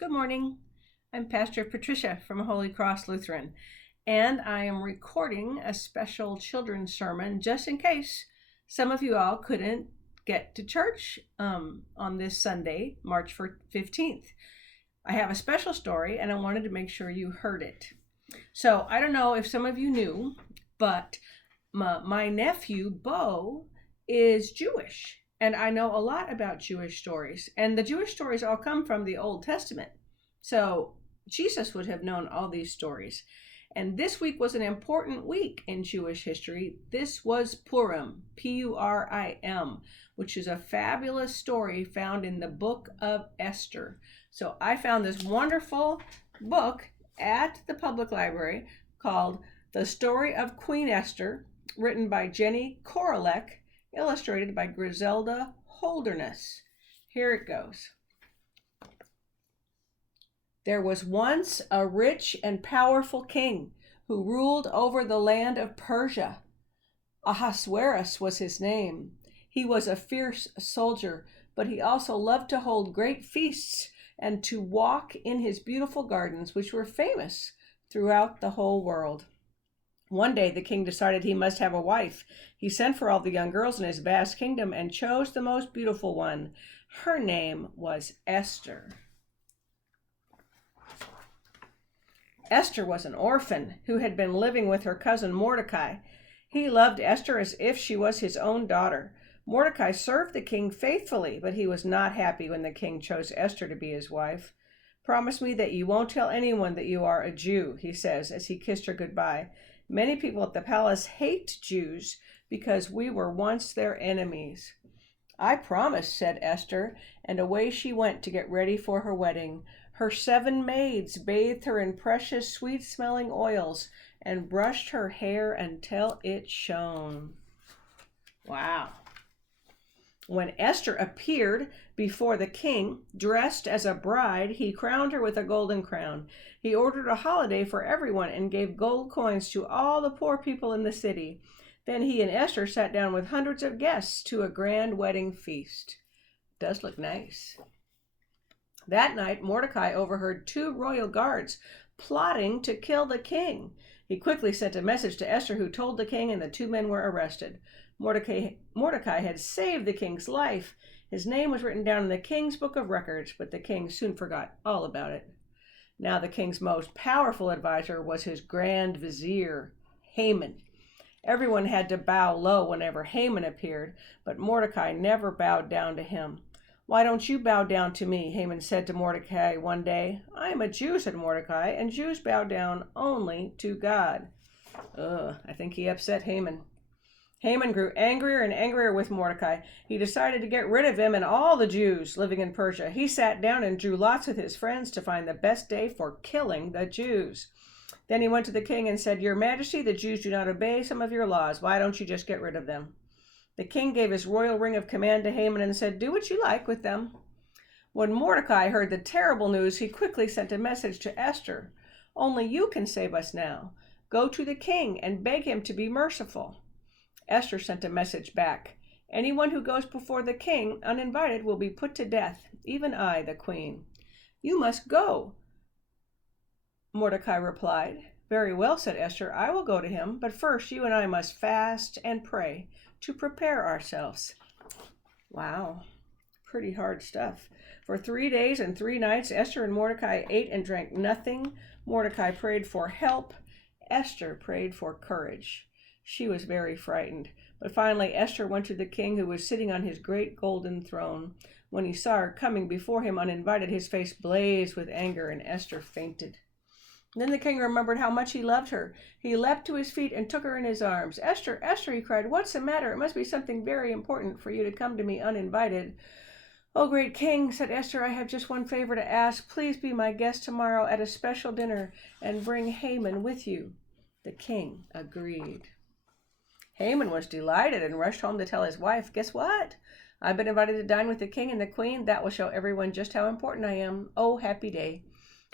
Good morning. I'm Pastor Patricia from Holy Cross Lutheran, and I am recording a special children's sermon just in case some of you all couldn't get to church on this Sunday, March 15th. I have a special story, and I wanted to make sure you heard it. So I don't know if some of you knew, but my nephew, Bo, is Jewish. And I know a lot about Jewish stories. And the Jewish stories all come from the Old Testament. So Jesus would have known all these stories. And this week was an important week in Jewish history. This was Purim, Purim, which is a fabulous story found in the book of Esther. So I found this wonderful book at the public library called The Story of Queen Esther, written by Jenny Korolek, illustrated by Griselda Holderness. Here it goes. There was once a rich and powerful king who ruled over the land of Persia. Ahasuerus was his name. He was a fierce soldier, but he also loved to hold great feasts and to walk in his beautiful gardens, which were famous throughout the whole world. One day the king decided he must have a wife. He sent for all the young girls in his vast kingdom and chose the most beautiful one. Her name was Esther. Esther was an orphan who had been living with her cousin Mordecai. He loved Esther as if she was his own daughter. Mordecai served the king faithfully, but he was not happy when the king chose Esther to be his wife. "Promise me that you won't tell anyone that you are a Jew," he says as he kissed her goodbye. "Many people at the palace hate Jews because we were once their enemies." "I promise," said Esther, and away she went to get ready for her wedding. Her 7 maids bathed her in precious, sweet-smelling oils and brushed her hair until it shone. Wow. When Esther appeared before the king, dressed as a bride, he crowned her with a golden crown. He ordered a holiday for everyone and gave gold coins to all the poor people in the city. Then he and Esther sat down with hundreds of guests to a grand wedding feast. It does look nice. That night, Mordecai overheard 2 royal guards plotting to kill the king. He quickly sent a message to Esther, who told the king, and the 2 men were arrested. Mordecai had saved the king's life. His name was written down in the king's book of records, but the king soon forgot all about it. Now the king's most powerful advisor was his grand vizier, Haman. Everyone had to bow low whenever Haman appeared, but Mordecai never bowed down to him. "Why don't you bow down to me?" Haman said to Mordecai one day. "I am a Jew," said Mordecai, "and Jews bow down only to God." I think he upset Haman. Haman grew angrier and angrier with Mordecai. He decided to get rid of him and all the Jews living in Persia. He sat down and drew lots with his friends to find the best day for killing the Jews. Then he went to the king and said, "Your Majesty, the Jews do not obey some of your laws. Why don't you just get rid of them?" The king gave his royal ring of command to Haman and said, "Do what you like with them." When Mordecai heard the terrible news, he quickly sent a message to Esther. "Only you can save us now. Go to the king and beg him to be merciful." Esther sent a message back. "Anyone who goes before the king uninvited will be put to death, even I, the queen." "You must go," Mordecai replied. "Very well," said Esther, "I will go to him, but first you and I must fast and pray to prepare ourselves." Wow, pretty hard stuff. For 3 days and 3 nights, Esther and Mordecai ate and drank nothing. Mordecai prayed for help. Esther prayed for courage. She was very frightened. But finally, Esther went to the king, who was sitting on his great golden throne. When he saw her coming before him uninvited, his face blazed with anger, and Esther fainted. Then the king remembered how much he loved her. He leapt to his feet and took her in his arms. "Esther, Esther," he cried, "what's the matter? It must be something very important for you to come to me uninvited." "Oh, great king," said Esther, "I have just one favor to ask. Please be my guest tomorrow at a special dinner and bring Haman with you." The king agreed. Haman was delighted and rushed home to tell his wife, "Guess what? I've been invited to dine with the king and the queen. That will show everyone just how important I am. Oh, happy day.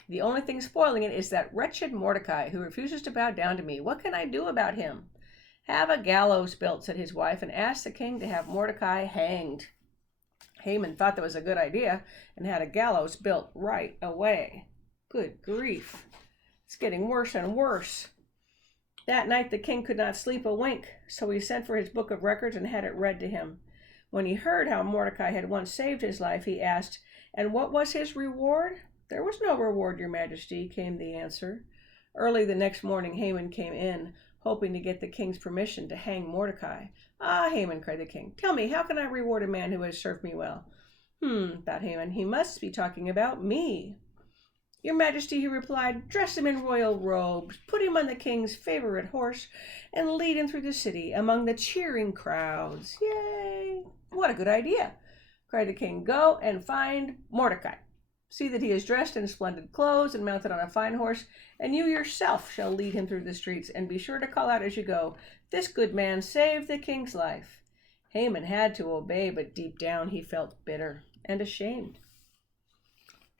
The only thing spoiling it is that wretched Mordecai, who refuses to bow down to me. What can I do about him?" "Have a gallows built," said his wife, "and ask the king to have Mordecai hanged." Haman thought that was a good idea and had a gallows built right away. Good grief. It's getting worse and worse. That night the king could not sleep a wink, so he sent for his book of records and had it read to him. When he heard how Mordecai had once saved his life, he asked, "And what was his reward?" "There was no reward, your majesty," came the answer. Early the next morning Haman came in, hoping to get the king's permission to hang Mordecai. "Ah, Haman," cried the king, "tell me, how can I reward a man who has served me well?" Thought Haman, "he must be talking about me." "Your majesty," he replied, "dress him in royal robes, put him on the king's favorite horse, and lead him through the city among the cheering crowds." "Yay! What a good idea!" cried the king. "Go and find Mordecai. See that he is dressed in splendid clothes and mounted on a fine horse, and you yourself shall lead him through the streets, and be sure to call out as you go, 'This good man saved the king's life.'" Haman had to obey, but deep down he felt bitter and ashamed.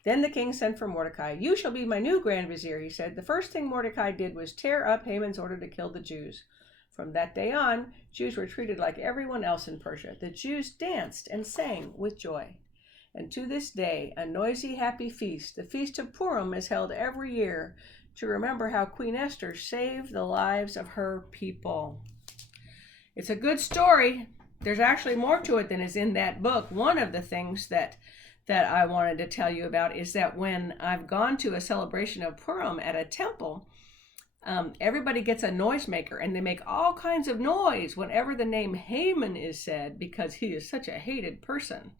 Then the king sent for Mordecai. "You shall be my new grand vizier," he said. The first thing Mordecai did was tear up Haman's order to kill the Jews. From that day on, Jews were treated like everyone else in Persia. The Jews danced and sang with joy. And to this day, a noisy, happy feast, the Feast of Purim, is held every year to remember how Queen Esther saved the lives of her people. It's a good story. There's actually more to it than is in that book. One of the things that I wanted to tell you about is that when I've gone to a celebration of Purim at a temple, everybody gets a noisemaker, and they make all kinds of noise whenever the name Haman is said, because he is such a hated person,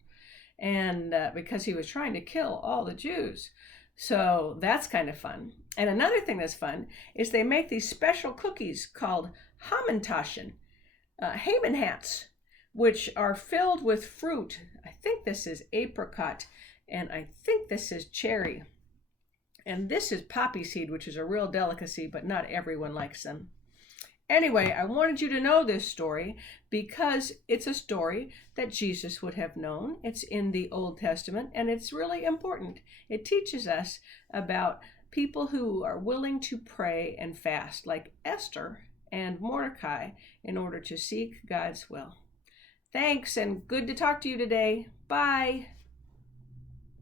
and because he was trying to kill all the Jews. So that's kind of fun. And another thing that's fun is they make these special cookies called Hamantaschen, Haman hats, which are filled with fruit. I think this is apricot, and I think this is cherry. And this is poppy seed, which is a real delicacy, but not everyone likes them. Anyway, I wanted you to know this story because it's a story that Jesus would have known. It's in the Old Testament, and it's really important. It teaches us about people who are willing to pray and fast, like Esther and Mordecai, in order to seek God's will. Thanks, and good to talk to you today. Bye.